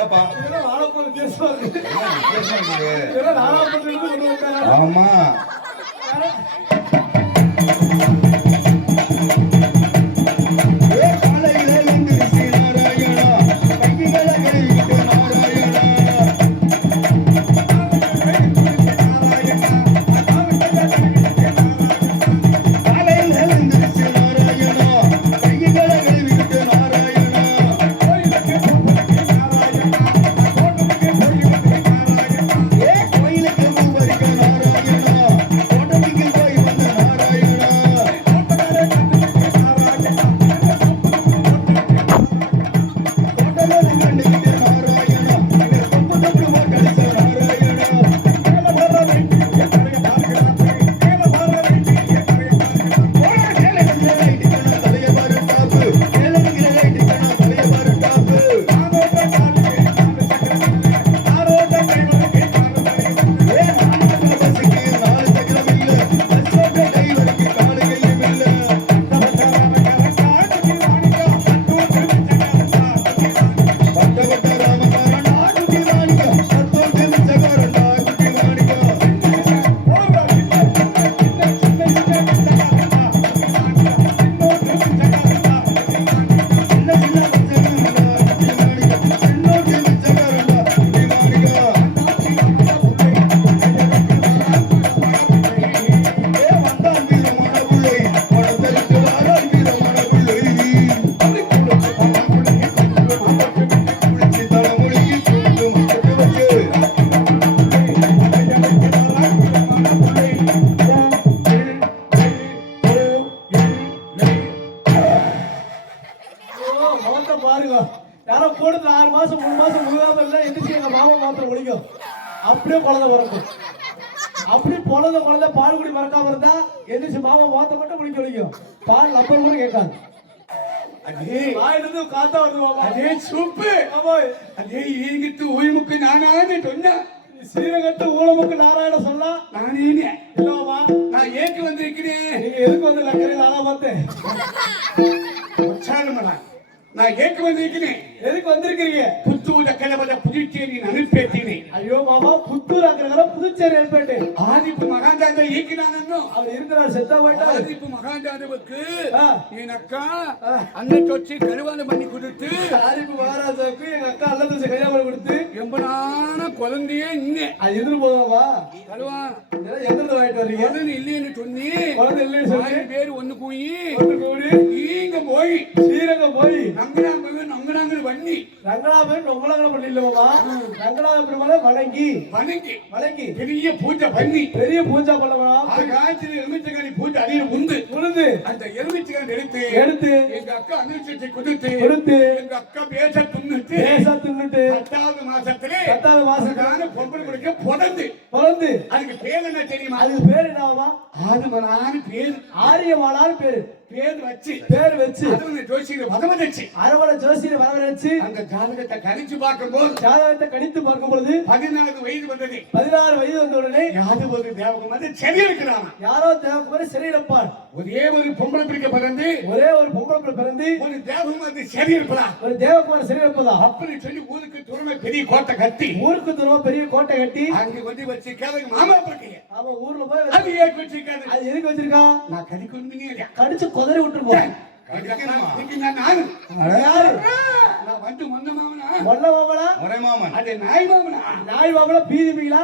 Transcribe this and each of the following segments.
ஏப்பா இதெல்லாம் வாழைப்பழம் வித்தியாசமா இருக்கு. வித்தியாசம் இருக்குது. இதெல்லாம் நாலாப்பழத்துல இருந்து கொண்டு வந்தாங்க. ஆமா யாரோ போடுறது 6 மாசம் 3 மாசம் முழுகாம இருந்தா எந்திரிச்சு எங்க மாமா மாத்திரம் ஒழிக்கும். அப்படியே குழந்தை பிறக்கும். அப்படி குழந்தை பால் குடி மறக்காம இருந்தா எந்திரிச்சு மாமா மாத்த மட்டும் குடிக்க ஒழிக்கும். பால் லப்பர் கூட கேட்காது. அதே வாயிலிருந்து காத்தா வருவாங்க. அதே சூப்பு ஆமா அதே ஈங்கிட்டு ஊய்முக்கு நானே சொன்ன ஸ்ரீரங்கத்து ஊழமுக்கு நாராயண சொல்லா நானே இல்லவாமா நான் ஏக்கு வந்திருக்கிறேன். நீங்க எதுக்கு வந்து லக்கரி நானா பார்த்தேன். உற்சாகமடா நான் ஏக்கு வந்திருக்கிறேன். எதுக்கு வந்திருக்கீங்க? புத்தூர் கலபத புதுச்சேரி அனுப்பேத்தினேன். ஐயோ மாமா புத்தூர் அக்கற புதுச்சேரி அனுப்பேட்டு ஆதிப்பு மகாந்தாந்த ஏக்கினானோ அவர் இருக்கிறார் செத்தா போயிட்டாரு. ஆதிப்பு மகாந்தாந்தவுக்கு என் அக்கா அந்த தொச்சி கழுவான பண்ணி கொடுத்து ஆதிப்பு மகாராஜாவுக்கு எங்க அக்கா அல்ல தோசை கல்யாணம் கொடுத்து எம்பனான குழந்தையே இன்னே அது எதிர்த்து போவாமா கழுவா எதிர்த்து வாங்கிட்டு வர்றீங்க. குழந்தை இல்லைன்னு சொன்னி குழந்தை இல்லைன்னு சொல்லி பேர் ஒண்ணு கூயி ஒன்று கூடி நீங்க போய் ஸ்ரீரங்கம் போய் நங்கனாங்க வண்ணி ரங்கநாதன் உங்கள பண்ணிடலாமா ரங்கநாத பெருமாளை வணங்கி வணங்கி வணங்கி பெரிய பூஜை பண்ணி பெரிய பூஜை பண்ணவா காய்ச்சல் எலுமிச்சக்காரி பூஜை அடியில் உழுந்து அந்த எலுமிச்சக்காரி எடுத்து எங்க அக்கா அனுசரிச்சு கொடுத்து எங்க அக்கா பேச தின்னுட்டு 10வது மாசத்துல பொம்பளை குடிக்க பிறந்து அதுக்கு பேர் என்ன தெரியுமா? அதுக்கு பேர் என்னவா? ஆதிமனான்னு பேர் ஆரியமானான்னு பேர் பேர் வச்சு ஜோசியர் வரவழைச்சு அரவண ஜோசியர் வரவழைச்சு அந்த ஜாதகத்தை கணித்து பார்க்கும் பொழுது 16 வயது வந்தது. 16 வயது வந்த உடனே யாரு ஒரு தேவகம் வந்து சரி இருக்கிறான். யாரோ தேவகுமாரி சரி இருப்பான். ஒரே ஒரு பொம்பளை பிடிக்க பிறந்து ஒரு தேவகம் வந்து சரி இருப்பதா ஒரு தேவகுமாரி சரி இருப்பதா அப்படி சொல்லி ஊருக்கு தூரமா பெரிய கோட்டை கட்டி அங்க வந்து வச்சு கேளுங்க மாமா பிறக்கீங்க. அவன் ஊர்ல போய் அது ஏன் வச்சிருக்காரு? அது எதுக்கு வச்சிருக்கா? நான் கடிக்கொண்டு கடிச்சு குதறி விட்டுருப்போம். நான் வந்து மொன்ன மாமனா ஒரே மாமன் அது நாய் மாமனா நாய் மாமனா பீதி மீளா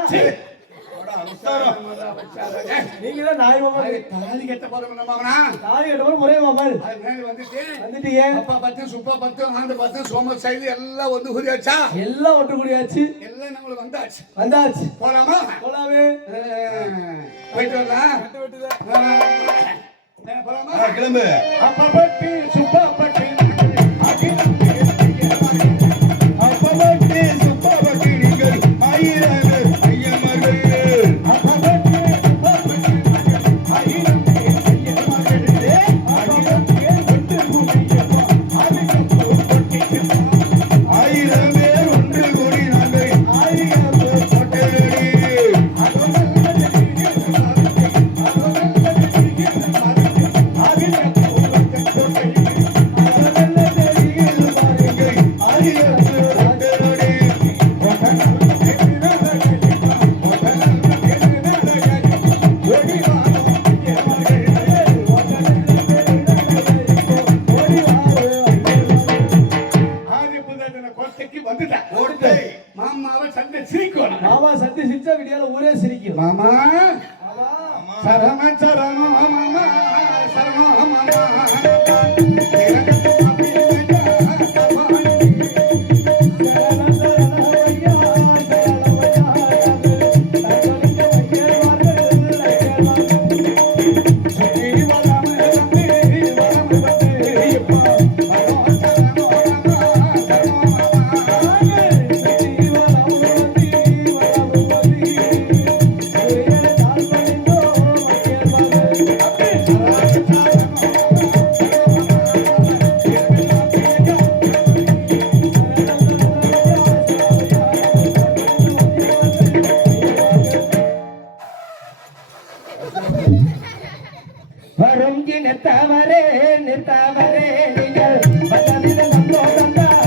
நீங்க தான் நாய் மாமன். தாலி கட்ட போறோம் மாமனா தாலி கட்ட போற ஒரே மாமன். அது மேல வந்துட்டீங்க. அப்பா பத்து சுப்பா பத்து ஆண்டு பத்து சோம சைது எல்லாம் வந்து குறியாச்சா எல்லாம் ஒட்டு கூடியாச்சு. எல்லாம் நம்மளுக்கு வந்தாச்சு போலாமா? போலாமே. போயிட்டு வரலாம். போலாமா? கிளம்பு. அப்பா பட்டு சுப்பா பட்டு வந்துட்டேன் ஓட்டை மாமாவை சண்டை சிரிக்கணும் மாமா சந்தி சிரிச்சா விடியால ஊரே சிரிக்கும். மாமா மாமா சரம சரமோ மாமா சரமோ மாமா வரும் நிறுத்தவரே நிறுத்தவரே நீங்கள் வந்ததில் சந்தோஷம் தான்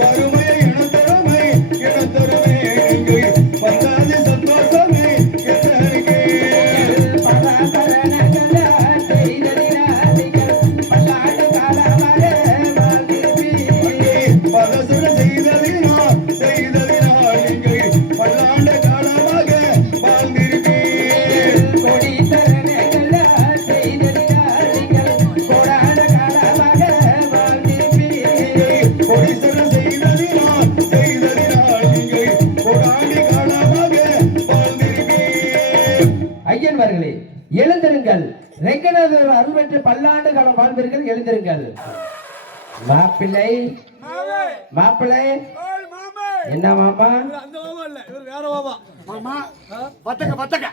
வறுமையை இனத்தருமை இனத்தருமை இங்கு வந்தாது சந்தோஷமே எத்தனைக்கு பராபரணங்கள் செய்ததினால் பல்லாண்டு காலமாக வாழ்ந்திருப்பீர். பலசுர செய்ததினால் இங்கு பல்லாண்டு காலமாக வாழ்ந்திருப்பீர் கொடித்தரணைகள் செய்ததினால் கோடான காலமாக வாழ்ந்திருப்பீர். கொடிசர செய்ததினால் இங்கு கொடாண்டி காலமாக வாழ்ந்திருப்பீர் ஐயன்மார்களே எழுந்திருங்கள். ரெங்கநாதர் அருள் பெற்று பல்லாண்டு காலம் வாழ்வீர்கள். எழுந்திருங்கள். மாப்பிள்ளை மாப்பிள்ளை என்ன மாமா? அந்த மாமா இல்ல, இவர் வேற மாமா. மாமா பத்தக்க பத்தக்க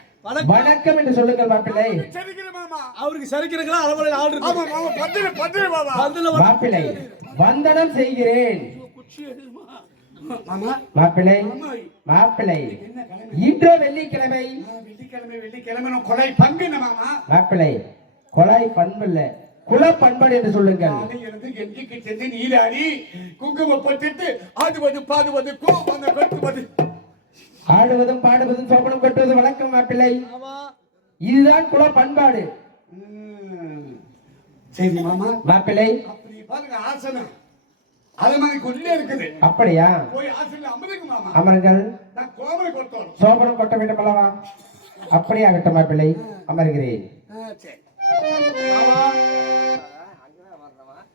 வணக்கம் என்று சொல்லுங்கள் மாப்பிள்ளை. சரிக்கிற மாமா அவருக்கு சரிக்கிறதுக்கெல்லாம் அளவுல ஆள் இருக்கு. ஆமா மாமா பத்திர பத்திர மாமா பந்தல மாப்பிள்ளை வந்தனம் செய்கிறேன். மாமா மாப்பிள்ளை மாப்பிள்ளை இன்று வெள்ளிக்கிழமை வெள்ளிக்கிழமை நான் கொலை பங்குன மாமா மாப்பிள்ளை கொலாய் பண்புல்ல குல பண்பாடு என்று சொல்லுங்கள். இருந்து எஞ்சிக்கு சென்று நீராடி குங்குமம் பட்டுட்டு ஆடுவது பாடுவது கோபம் கட்டுவது ஆடுவதும் பாடுவதும் சோபனம் கட்டுவதும் வழக்கம் மாப்பிள்ளை. ஆமா. இதுதான் குல பண்பாடு. சரி மாமா மாப்பிள்ளை அப்படி பாருங்க ஆசனம் அது மாதிரி உள்ளே இருக்குது அப்படியா? போய் ஆசனம் அமருங்க மாமா அமருங்கள். நான் கோமலை கொடுத்தோம் சோபனம் கொட்ட வேண்டும் அல்லவா? அப்படியே ஆகட்டும் மாப்பிள்ளை, அமருகிறேன். சரி மாமா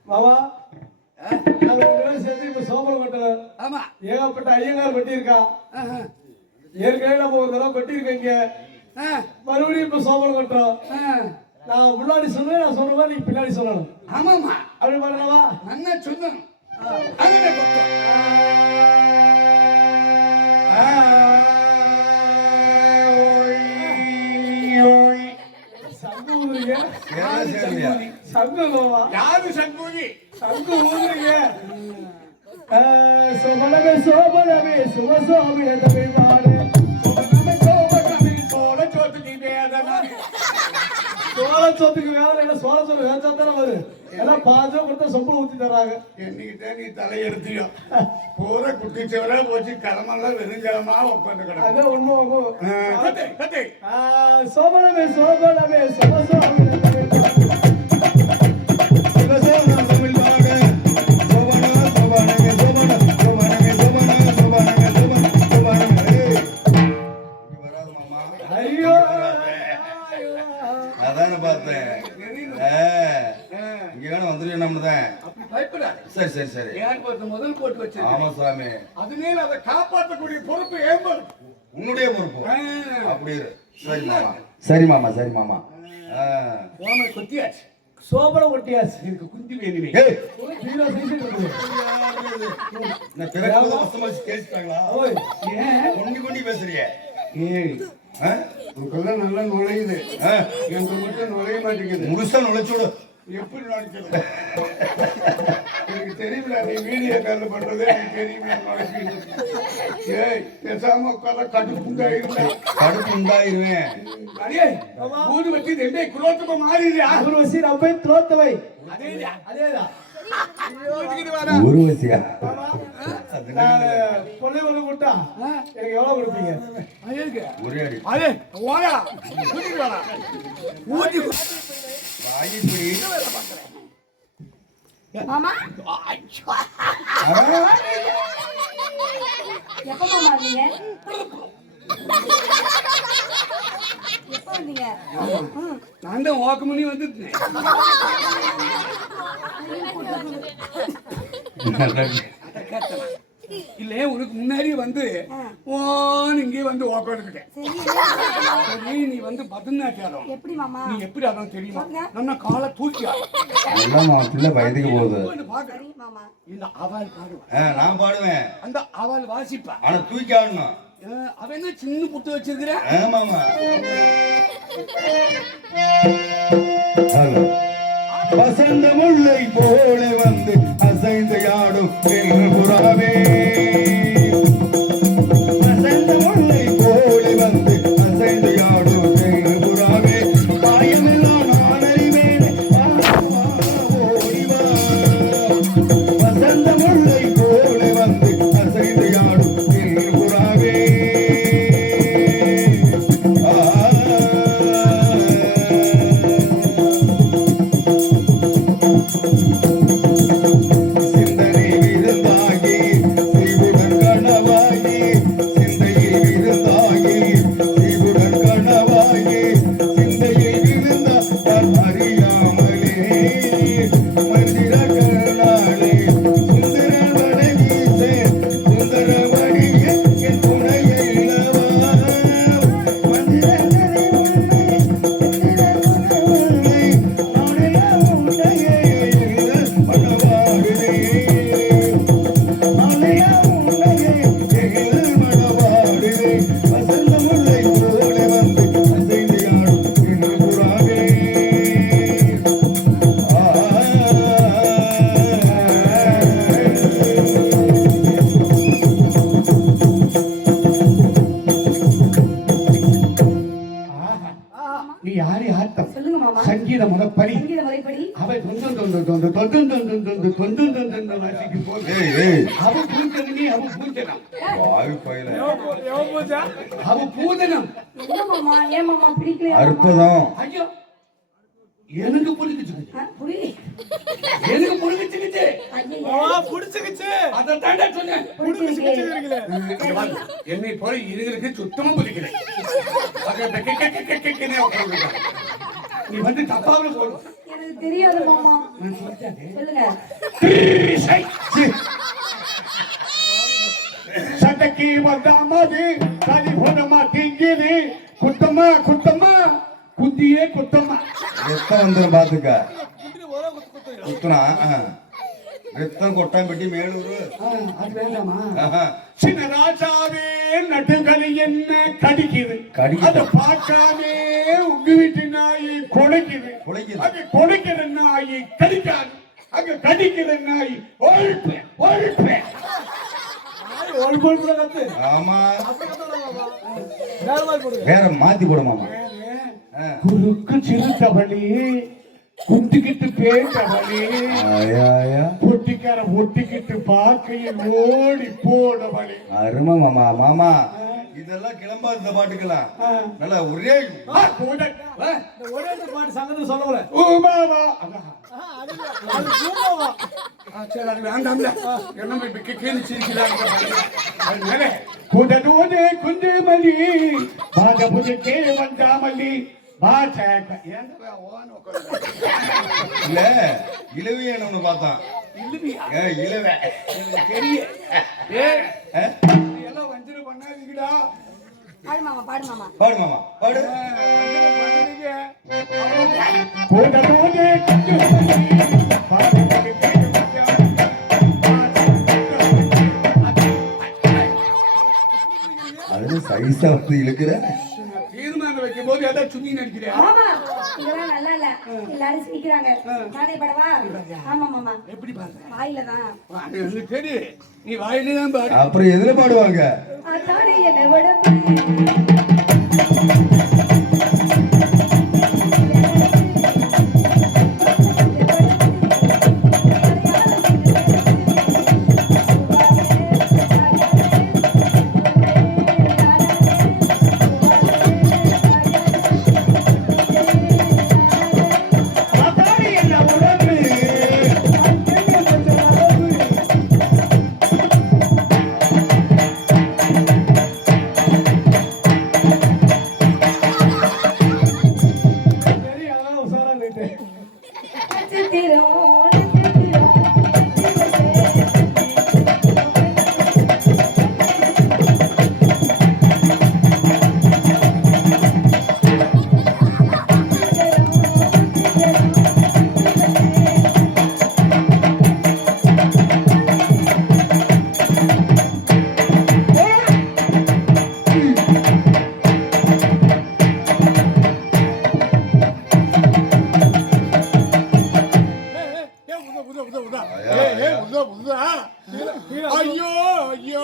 மாமா நாங்க ரெண்டு பேரும் சேர்ந்து இப்ப சோபனம் கொட்டல. ஆமா ஏகப்பட்ட ஐயங்கார் கொட்டியிருக்கா. ஏற்கனவே நம்ம ஒரு தடவை கொட்டியிருக்கோம் இங்க. மறுபடியும் இப்ப சோபனம் கொட்டுறோம். நான் முன்னாடி சொல்லுவேன், நான் சொல்ற மாதிரி நீங்க பின்னாடி சொல்லணும். ஆமாமா அப்படி பண்ணலாமா? அண்ணா சொல்லணும் அதுல கொடுத்தோம் சங்கு ஊதுறீங்க. ஏன் சரியா சங்கு மாமா. யாரு சங்கூதி சங்கு ஊதுறீங்க. சோபனமே சோபனமே சுபசோபின தமிழ் பாடு. சோளச்சோத்துக்கு வேலை இல்லை, சோளச்சோறு வேச்சா தானே வரும். எல்லாம் 5 ரூபா கொடுத்தா சொம்பு ஊத்தி தர்றாங்க. என்னைக்கிட்ட நீ தலையெடுத்தியோ பூரா குட்டிச்சவரா போச்சு கிளமெல்லாம் வெறுங்கிழமா உட்காந்து கிடக்கு அதான் உண்மை உண்மை. கத்தை கத்தை சோபனமே சோபனமே சுபசோபின தமிழ் பாடு. சிவசோன தமிழ் பாடு சோபன சோபனமே சோபன சோபனமே சோபன சோபனமே சோபன சோபனமே இங்க வராது மாமா. ஐயோ அதான பார்த்தேன். இங்க வேணும் வந்துருவேன் நம்மதான். அப்படி பயப்படாது சரி சரி சரி. எனக்கு ஒரு முதல் போட்டு வச்சு ஆமா சாமி, அதுலேயே அதை காப்பாற்றக்கூடிய பொறுப்பு ஏம்பல் உன்னுடைய பொறுப்பு. அப்படி இரு. சரி மாமா சரி மாமா சரி மாமா. ஓமை கொத்தியாச்சு சோபனம் கொட்டியாச்சு. எனக்கு குஞ்சு வேணுமே ஏய் ஹீரோ சைஸ் இருக்குது. நான் பிறகு வசமா கேட்டாங்களா? ஓய் கொண்டி கொண்டி பேசுறியே. ஏய் உனக்கெல்லாம் நல்லா நுழையுது எனக்கு மட்டும் நுழைய மாட்டேங்குது முழுசா நுழைச்சுடு. எப்படி நுழைச்சது எனக்கு தெரியல நீ வீடியோ கால் பண்றது எனக்கு தெரியுமே நுழைச்சிது ஏய் பேசாம உட்கார கடுப்புண்டா இருந்தா கடுப்பு உண்டாயிருவேன். அடே ஊது வச்சு ரெண்டே குலோத்துக்கு மாறிடுயா ஒரு வசி ரப்பை தோத்தவை. அதேடா அதேதான். ஊர்வசியா பொண்ணு ஒண்ணு கொடுத்தா எனக்கு எவ்வளவு கொடுப்பீங்க? ஒரே அடி அதே வாடா ஊதிட்டு வாடா ஊதி வாயிப்படி மாமா அவன் எப்ப மாமா வந்தீங்க? எப்ப வந்தீங்க? ம். நான் தான் வாக்கு பண்ணி வந்துட்டேன். இல்ல உனக்கு முன்னாடியே வந்து இங்கே வந்து உக்காந்துக்கிட்டேன். சரி, நீ வந்து பரதநாட்டியம் எப்படி மாமா? நீ எப்படி அதான் தெரியுமா? நம்ம காலை தூக்கி இல்லம்மா பிள்ளை வயதுக்கு போகுது. சரி மாமா. இந்த அவள் பாடுவா, நான் பாடுவேன். அந்த அவள் வாசிப்பா. ஆனா தூக்கி ஆடணும். அவன் என்ன சின்ன புத்து வச்சிருக்கிற? ஆமாமா. ஹலோ. வசந்த முல்லை போல வந்து அசைந்து யாடும் புறாவே, வசந்த முல்லை போல வந்து அசைந்து யாடும் புறாவே, காயமெல்லாம் நான் அறிவேன் ஓடிவா. வசந்த முல்லை போல வந்து அசைந்து யாடும் புறாவே. சிந்தனை விருந்தாகி செய்வுடன் கனவாகி, சிந்தையில் விருந்தாகி செய்வுடன் கனவாகி, சிந்தையில் விருந்த அறியாமலே மந்திர கருணாலே சுந்தர வடவீசே சுந்தர வடிய என் துணையை இளவா. மந்திர நீ யாரு ஆட்டம் சொல்லுங்க மாமா. சங்கீத முகப்படி சங்கீத முறைப்படி அவ வாசிக்கும் போது அவ பூஞ்சனி அவ பூஞ்சனம் அவ பூதனம். என்ன மாமா? ஏன் மாமா பிடிக்கலையா? அற்புதம். ஐயோ எனக்கு புரிஞ்சுச்சு, புரியல. எனக்கு புரிஞ்சுச்சு. ஐயையே. அதை தாண்டா சொன்னேன். பிடிச்சிருக்கு. என்னை போல இதுங்களுக்கு சுத்தமா பிடிக்கல. நீ வந்து தப்பாக போடும். எனக்கு தெரியாது மாமா. சொல்லுங்க. சட்டக்கி வந்தாமது கலி போனமா திங்கிது குத்தமா குத்தமா குத்தியே குத்தமா. ரத்தம் வந்துடும் பாத்துக்க. குத்துனா ரத்தம் கொட்டான் பெட்டி மேலூரு. அது வேண்டாமா? சின்ன ராஜாவே நட்டுகளி என்ன கடிக்குது, அதை பார்க்காமே உங்க வீட்டு நாய் குலைக்குது. அது குலைக்கிற நாய் கடிக்காது, அங்க கடிக்கிற நாய் ஒழுப்பு ஒழுப்பு. ஆமா வேற மாத்தி போடுமாமா. குறுக்கு சிறுத்தவளி குட்டிக்கிட்டு பேட்டவளி பொட்டிக்கார ஒட்டிக்கிட்டு பார்க்கையில் ஓடி போனவளி. அருமை மாமா. மாமா இதெல்லாம் கிளம்பா இந்த பாட்டுக்கலாம் நல்லா ஒரே பாட்டு சங்கத்தில் சொல்லல. சரி, அது வேண்டாம்ல. என்ன கேள்வி குடனோடு குஞ்சுமல்லி பாத புதுக்கே வந்தாமல்லி இல்ல இளவியன்னு பார்த்தான். இளவ எல்லாம் வஞ்சனை பண்ணாதீங்கடா. பாடு மாமா, பாடு மாமா. பாடு மாமா பாடு. குடனோடு குஞ்சுமல்லி பாத புதுக்கே அது சைஸா வந்து இழுக்கிற. தீர்மானம் வைக்கும் போது ஏதாவது சுண்ணி நினைக்கிறேன். மாமா, இதெல்லாம் நல்லா இல்ல. எல்லாரும் சிரிக்கிறாங்க. நானே படவா? ஆமா மாமா. எப்படி பாரு? வாயில தான். சரி, நீ வாயிலே தான் பாடு. அப்புறம் எதுல பாடுவாங்க? அதானே என்ன விட அதானே என்ன உடம்பு ஐயோ ஐயோ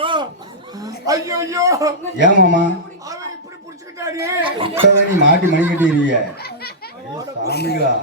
ஐயோ ஐயோ ஏன் மாமா அவன் இப்படி புடிச்சுக்கிட்டாரு. இப்பதான் நீ மாட்டி மணி கட்டிடுவீங்க சாமிகளா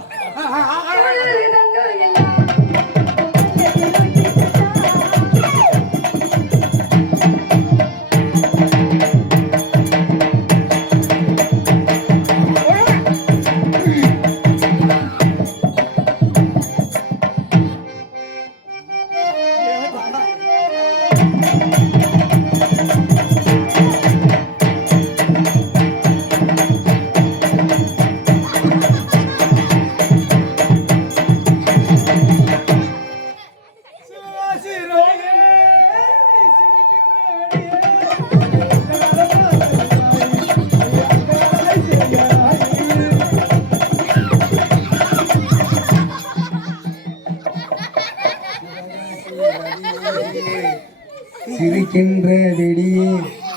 சிரிக்கின்ற வெடியே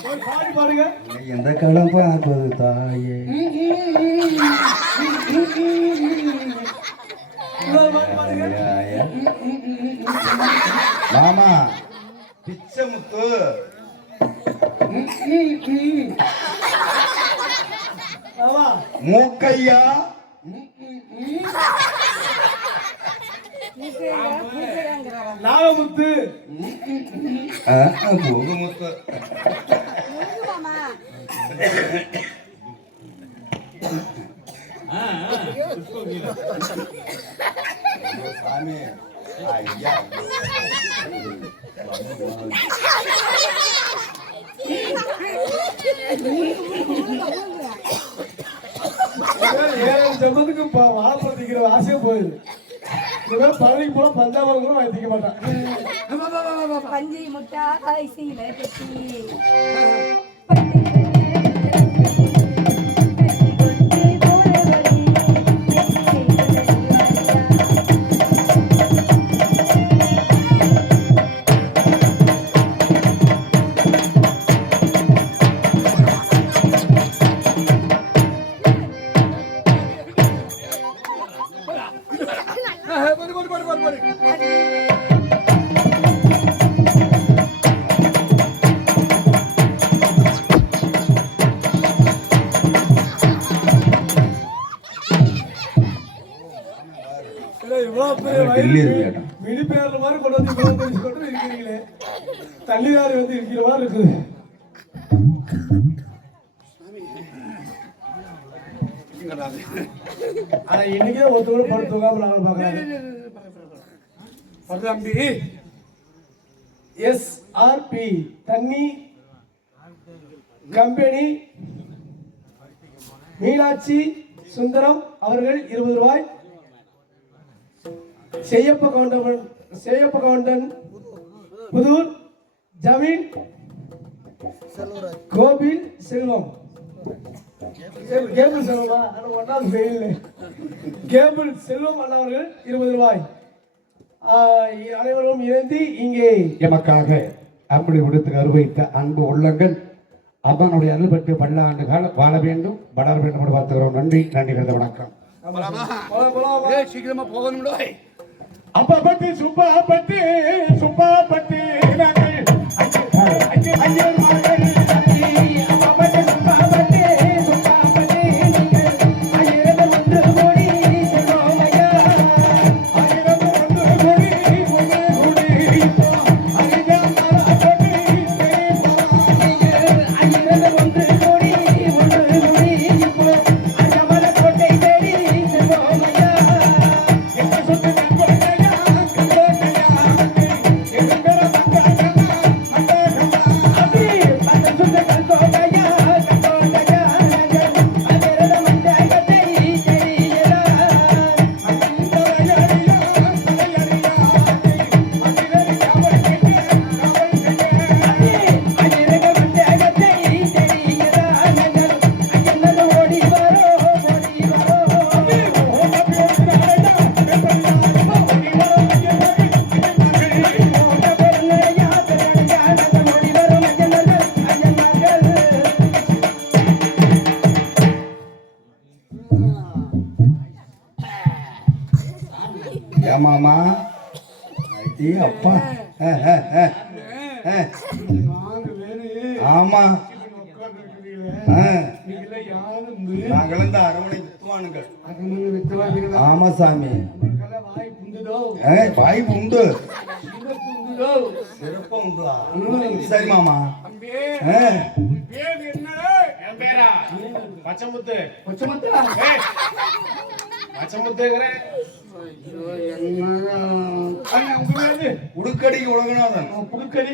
ஒரு பாட்டு பாடுங்க. எந்த களம் பார்ப்பது தாயே இன்னொரு பாட்டு பாடுங்க. ஐயா. மாமா பிச்சமுத்து ஆமா. மூக்கையா நாகமுத்து. முகமுத்து சாமி ஐயா ஏழு ஜம்பத்துக்கு வாழைப்பழம் திங்கிற ஆசையே போயிடுது. இந்த மாதிரி பழனிக்கு போல பஞ்சாபம் கூட வாங்கி திங்க மாட்டான். பஞ்சு முட்டாய் சீல கட்டி மினி பேர்ல மாதிரி கொண்டு வந்து கொண்டு இருக்கிறீங்களே. தள்ளிதாரி வந்து இருக்கிற மாதிரி இருக்குது. ஆனா இன்னைக்கே ஒருத்தவங்க படுத்து தூக்காம நாங்க பாக்குறாங்க. தம்பி எஸ்ஆர்பி தண்ணி கம்பெனி மீனாட்சி சுந்தரம் அவர்கள் 20 ரூபாய். செய்யப்ப கவுண்டன் புதூர் ஜமீன் கோபில் செல்வம் கேபிள் செல்வமா ஒன்றாவது ஃபெயில் கேபிள் செல்வம் அண்ணாவர்கள் 20 ரூபாய். அனைவரும் இணைந்து இங்கே எமக்காக அப்படி விடுத்து அறுவைத்த அன்பு உள்ளங்கள் அவனுடைய அருள் பெற்று பல ஆண்டு காலம் வாழ வேண்டும் வளர வேண்டும் என்று பார்த்துக்கிறோம். நன்றி நன்றி கருத வணக்கம். சீக்கிரமா போகணும்டா. அப்பா பட்டி சுப்பா பட்டி ஐயர் மகள் அப்பா பட்டி சுப்பா பட்டி ஐயர் வந்து கோடி செல்வோமையா ஐயர் வந்து கோடி ஐயர் வந்து கோடி அஞ்சமல கோட்டை தேடி செல்வோமையா எங்க சொத்து மாமா ஐயே அப்பா நாலு பேரு ஆமா உட்கார்ந்து இருக்கிறீங்களே ஆ. நீங்கள யாரும் நாங்களும் இந்த அரவணை வித்துவானுங்க அரண்மனை வித்துவாதீங்களா ஆமா சாமி வாய் புந்துதோ வாய்ப்பு உண்டு புந்துதோ சிறப்பா உண்டுவா சரி மாமா தம்பி ஆ. உன் பேர் என்னடா என் பேரா பச்சைமுத்து பச்சமத்தா பச்சைமுத்துங்கிறேன். உங்க பேரு உடுக்கடி உலகநாதன் புதுக்கடி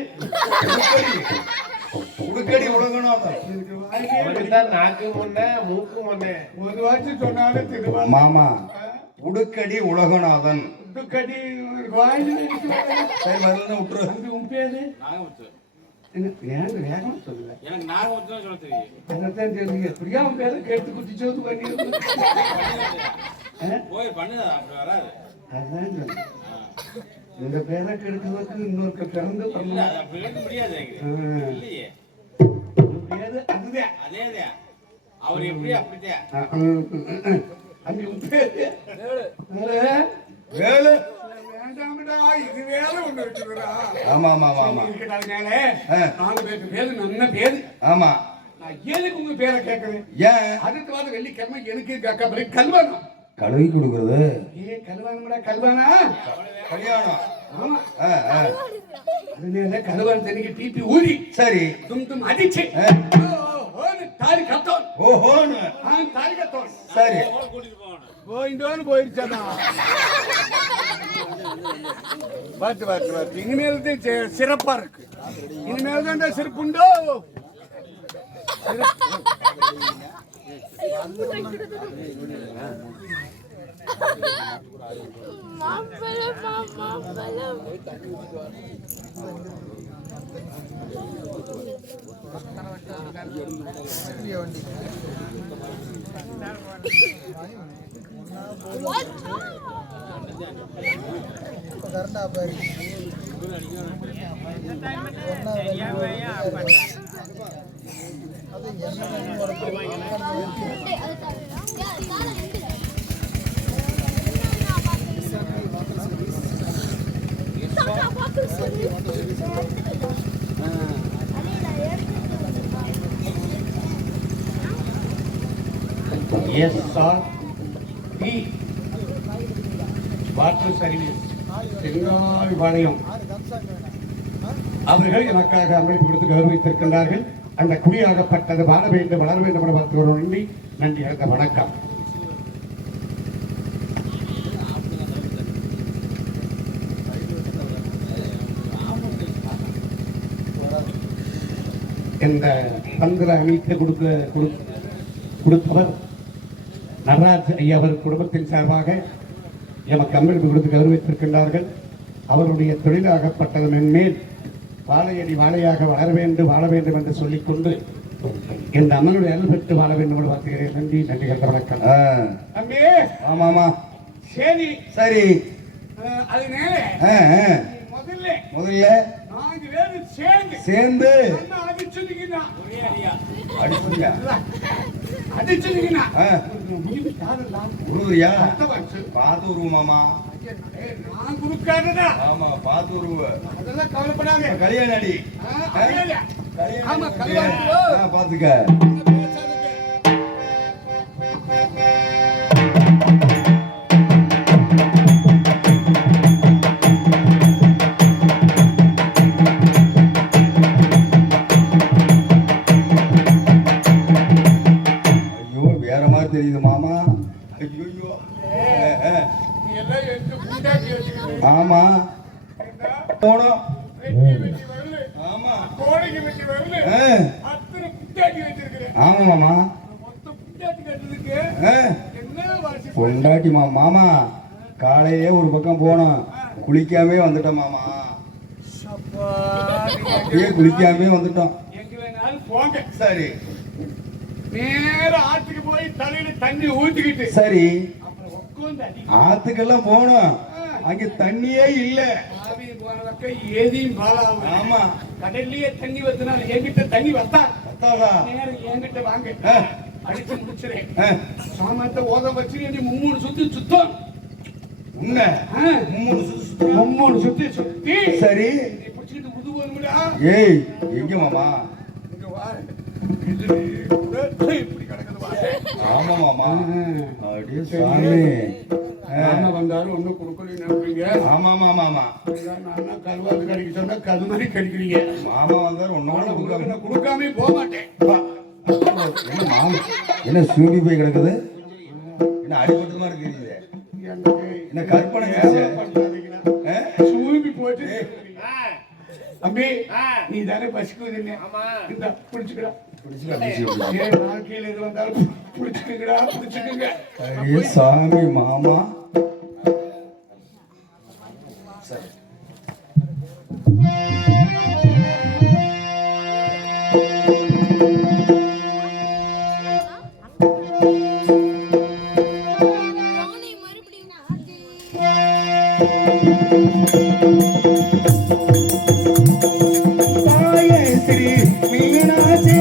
உடுக்கடி உலகநாதன் அவனுக்குதான் நாக்கு முன்ன மூக்கு முன்னே. ஒரு வாட்சி சொன்னாலும் திருவா மாமா உடுக்கடி உலகநாதன் புதுக்கடி வாயில் சரி மருந்து விட்டுரு உன் பேரு எனக்கு வேகம் சொல்லல எனக்கு நாகமுத்து தான் சொல்ல தெரியும். அதான் தெரியுங்க எப்படியா உன் பேரை கேட்டு குட்டி சோத்து பண்ணி போய் பண்ணுதா அப்படி வராது. அதான் சொன்னேன். இந்த பேரை கெடுக்கிறதுக்கு இன்னொரு பிறந்து இல்ல பண்ணல அது அப்படி இருக்க முடியாது எனக்கு. இல்லையே பேரு அதுதான் அதேதான். அவர் எப்படி அப்படித்தான். அங்க உன் பேரு வேலு வேண்டாம்டா இது வேற ஒண்ணு வச்சுக்கிறா ஆமா ஆமா ஆமா ஆமா இருக்கிறதுனால ஆ. நாலு பேருக்கு பேரு நல்ல பேரு ஆமா நான் எதுக்கு உங்க பேரை கேட்கறேன் ஏன் அடுத்த வாரம் வெள்ளிக்கிழமை எனக்கு கக்கா பேரு கல்வானம் கழுவி கொடுக்கறது கல்வானம்டா கல்வானா கல்யாணம் ஆமா ஆ, ஆ. அதனால கல்வான் தண்ணிக்கு டீப்பி ஊதி சரி தும் அடிச்சு ஆ. தாலி கத்தோன் ஓஹோன்னு தாலி கத்தோன் சரி கூட்டிட்டு போகணும். போயிட்டோன்னு போயிடுச்சானா பார்த்து பார்த்து பார்த்து இனிமேல் தான் சிறப்பா இருக்கு இனிமேல் தான் சிறப்புண்டோ வாட்டர் சர்வீஸ் செங்கால்பாளையம் அவர்கள் எனக்காக அமைப்பு கொடுத்து கௌரவித்திருக்கின்றார்கள். அந்த குடியாகப்பட்டது வாழ வேண்டும் வளர வேண்டும் என பார்த்து ஒரு நன்றி நன்றி அடுத்த வணக்கம். இந்த பந்திர அமைத்து கொடுத்தவர் நடராஜ் ஐயா அவர் குடும்பத்தின் சார்பாக எமக்கு அன்பளிப்பு கொடுத்து கௌரவித்திருக்கின்றார்கள். அவருடைய தொழிலாகப்பட்டது மென்மேல் வாழையடி வாழையாக வாழ வேண்டும் என்று சொல்லிக்கொண்டு இந்த அம்மனுடைய அருள் பெற்று வாழ வேண்டும் என்று பார்த்துகிறேன். நன்றி நன்றி கண்ட வணக்கம். ஆ. தம்பி ஆமாமா சரி சரி அதனால ஆ, ஆ. முதல்ல முதல்ல 4 பேரு சேர்ந்து அடிச்சுட்டீங்கன்னா ஒரே அடியா. அடிச்சுங்க அடிச்சுட்டீங்கன்னா ஆ. முடிவு யாரெல்லாம் உருவரியா அர்த்தமாச்சு. பார்த்து உருவமாமா நான் கொடுக்காததா ஆமா பார்த்து உருவ அதெல்லாம் கவலைப்படாத கல்யாணம் அடி ஆமா கல்வாணியோ பாத்துக்க பேசாதீங்க. ஐயோ வேற மாதிரி தெரியுது மாமா ஐயோ நீ எல்லாம் எடுத்து புண்டாக்கி வச்சுக்கிட்டு ஆமா போனோம் வெட்டி வரல ஆமா கோடைக்கு வெட்டி வரல ஆ, அத்தனை புண்டாக்கி வச்சிருக்கிறேன் ஆமா மாமா மொத்தம் புண்டாக்கி கட்டுறதுக்கு ஆ, என்ன வாசி பொண்டாட்டி மாமா காலையே ஒரு பக்கம் போனோம் குளிக்காமே வந்துட்டோம் மாமா அப்படியே குளிக்காமே வந்துட்டோம் எங்க வேணாலும் போங்க சரி நேர ஆத்துக்கு போய் தலையில தண்ணி ஊத்திக்கிட்டு சரி அப்புறம் உட்காந்து அடி ஆத்துக்கெல்லாம் போனோம் அங்க தண்ணியே இல்ல ஆவி போன பக்கம் ஏதியும் பாலாவும் ஆமா கடல்லையே தண்ணி வத்தினால என்கிட்ட தண்ணி வத்தா அத்தாடா. நேரம் என்கிட்ட வாங்க ஆ. அடிச்சு முடிச்சிடேன் ஆ, சாமான்ட்ட ஓத வச்சு நீ 3 சுத்து சுத்தம் உன்ன ஆ. மூணு சுத்து சுத்துறா. மும்மூணு சுத்தி சுத்தி சரி நீ பிடிச்சிட்டு முதுகுவா ஏய் எங்க மாமா இங்க வா இது கூட இப்படி கிடக்குது வா ஆமா மாமா ஆ. அடியே சாமி நாம வந்தாலும் ஒண்ணும் கொடுக்கணும் நினைப்பீங்க ஆமா மாமா ஆமா நான் கருவாது கடிக்க சொன்னா கது மாதிரி கடிக்கிறீங்க மாமா வந்தாரு ஒன்னோட நான் கொடுக்காம உங்களுக்கு நான் கொடுக்காம போக மாட்டேன் என்ன மாமா என்ன சூம்பி போய் கிடக்குது என்ன அடிபட்டு மாதிரி இருக்குது என்ன கற்பனை தெரியுது? சூழ்பி போட்டு அம்பி நீ தானே பசிக்குது இந்த பிடிச்சுக்கடா பிடிச்சுக்கலாம், பிடிச்சுக்கலாம். ஏன் வாழ்க்கையில் எது வந்தாலும் பிடிச்சுக்குங்கடா பிடிச்சுக்குங்க அடியே சாமி மாமா சரி நானே மறுபடியும் ஆச்சு தாயே ஸ்ரீ மீனாட்சி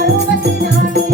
அறுபத்தி நான்கு